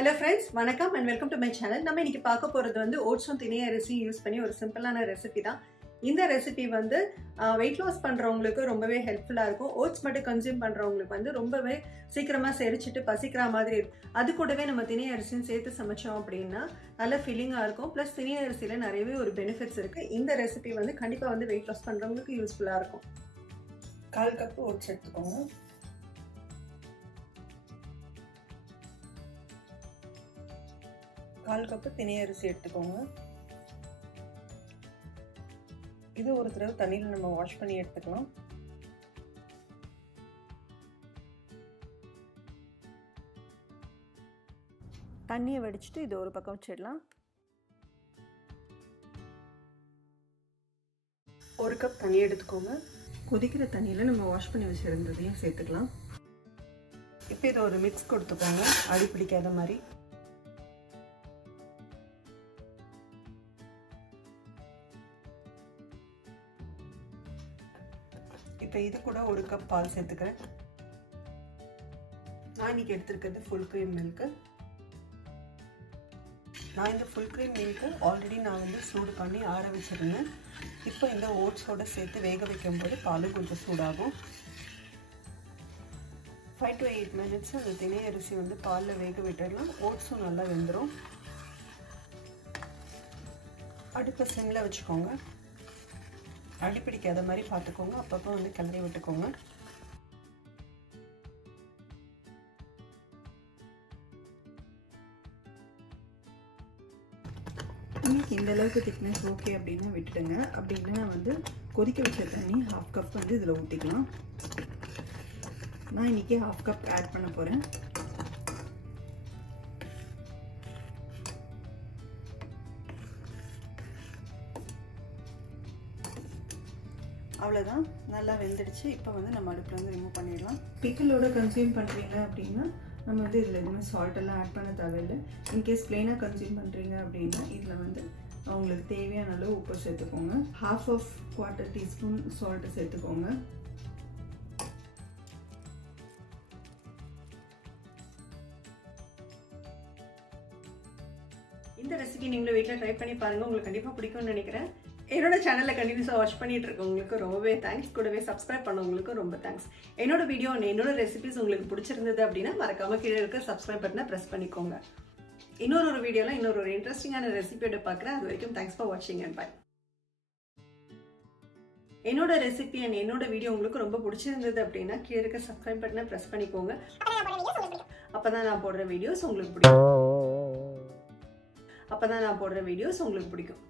Hello friends, vanakkam and welcome to my channel. நம்ம இன்னைக்கு பார்க்க போறது வந்து oats and திணை அரிசி யூஸ் பண்ணி ஒரு சிம்பிளான ரெசிபி தான். இந்த ரெசிபி வந்து weight loss பண்றவங்களுக்கு ரொம்பவே ஹெல்ப்ஃபுல்லா இருக்கும். oats மட்டும் கன்சியூம் பண்றவங்களுக்கு வந்து ரொம்பவே சீக்கிரமா செரிச்சிட்டு பசிக்கிற மாதிரி இருக்கும். அது கூடவே நம்ம திணை அரிசியும் சேர்த்து சமைச்சோம் அப்படினா நல்ல ஃபீலிங்கா இருக்கும். ப்ளஸ் திணை அரிசியில நிறையவே ஒரு பெனிஃபிட்ஸ் இருக்கு. இந்த ரெசிபி வந்து கண்டிப்பா வந்து weight loss பண்றவங்களுக்கு யூஸ்ஃபுல்லா இருக்கும். 1/4 கப் oats எடுத்துக்கோங்க. 1/4 கப் திணை அரிசி எடுத்துக்கோங்க. இது ஒரு தடவை தண்ணியில நம்ம வாஷ் பண்ணி எடுத்துக்கலாம். தண்ணியை வடிச்சிட்டு இது ஒரு பக்கம் வச்சிடலாம். 1 கப் தண்ணி எடுத்துக்கோங்க. கொதிக்கிற தண்ணியில நம்ம வாஷ் பண்ணி வச்சிருந்ததையும் சேர்த்துக்கலாம். இப்போ இதை ஒரு மிக்ஸ் கொடுத்துக்கோங்க, அடி பிடிக்காத மாதிரி. இப்போ இது கூட 1 கப் பால் சேர்த்துக்கிறேன். நான் இன்னைக்கு எடுத்துக்கிறது ஃபுல் க்ரீம் மில்க். நான் இந்த ஃபுல் க்ரீம் மில்க் ஆல்ரெடி நான் வந்து சூடு பண்ணி ஆற வச்சிருந்தேன். இப்போ இந்த ஓட்ஸோட சேர்த்து வேக வைக்கும்போது பால் கொஞ்சம் சூடாகும். 5 to 8 minutes அந்த திணை அரிசி வந்து பாலில் வேக விட்டுடலாம். ஓட்ஸும் நல்லா வெந்துடும். அடுப்பை சிம்மில் வச்சுக்கோங்க. அடிப்பிடிக்காத மாதிரி பார்த்துக்கோங்க. அப்பப்போ வந்து கிளறி விட்டுக்கோங்க. உங்களுக்கு இந்த அளவுக்கு திக்னஸ் ஓகே அப்படின்னா விட்டுடுங்க. அப்படின்னா வந்து கொதிக்க வச்ச தண்ணி 1/2 கப் வந்து இதில் ஊற்றிக்கலாம். நான் இன்னைக்கு 1/2 கப் ஆட் பண்ண போகிறேன். அவ்வளோதான், நல்லா வெந்துடுச்சு. இப்போ வந்து நம்ம அடுப்பில் வந்து ரிமூவ் பண்ணிடலாம். பிக்கிளோட கன்சியூம் பண்ணுறீங்க அப்படின்னா நம்ம வந்து இதில் எதுவுமே சால்ட்டெல்லாம் ஆட் பண்ண தேவையில்லை. இன்கேஸ் ப்ளெயினாக கன்சியூம் பண்ணுறீங்க அப்படின்னா இதில் வந்து உங்களுக்கு தேவையான அளவு உப்பு சேர்த்துக்கோங்க. 1/2 டீஸ்பூன் சால்ட்டு சேர்த்துக்கோங்க. இந்த ரெசிபி நீங்களும் வீட்டில் ட்ரை பண்ணி பாருங்கள், உங்களுக்கு கண்டிப்பாக பிடிக்கும்னு நினைக்கிறேன். என்னோட சேனலில் கண்டினியூஸாக வாட்ச் பண்ணிட்டு இருக்கவங்களுக்கு ரொம்பவே தேங்க்ஸ். கூடவே சப்ஸ்கிரைப் பண்ணவங்களுக்கு ரொம்ப தேங்க்ஸ். என்னோட வீடியோ என்னோட ரெசிபிஸ் உங்களுக்கு பிடிச்சிருந்தது அப்படின்னா மறக்காம கீழே இருக்க சப்ஸ்கிரைப் பட்டனை ப்ரெஸ் பண்ணிக்கோங்க. இன்னொரு வீடியோவில் இன்னொரு இன்ட்ரெஸ்டிங்கான ரெசிபியோட பார்க்குறேன். அது வரைக்கும் தேங்க்ஸ் ஃபார் வாட்சிங் அண்ட் பாய். என்னோட ரெசிபி அண்ட் என்னோட வீடியோ உங்களுக்கு ரொம்ப பிடிச்சிருந்தது அப்படின்னா கீழே இருக்க சப்ஸ்கிரைப் பட்டனை ப்ரெஸ் பண்ணிக்கோங்க. அப்பதான் நான் போடுற வீடியோஸ் உங்களுக்கு பிடிக்கும்.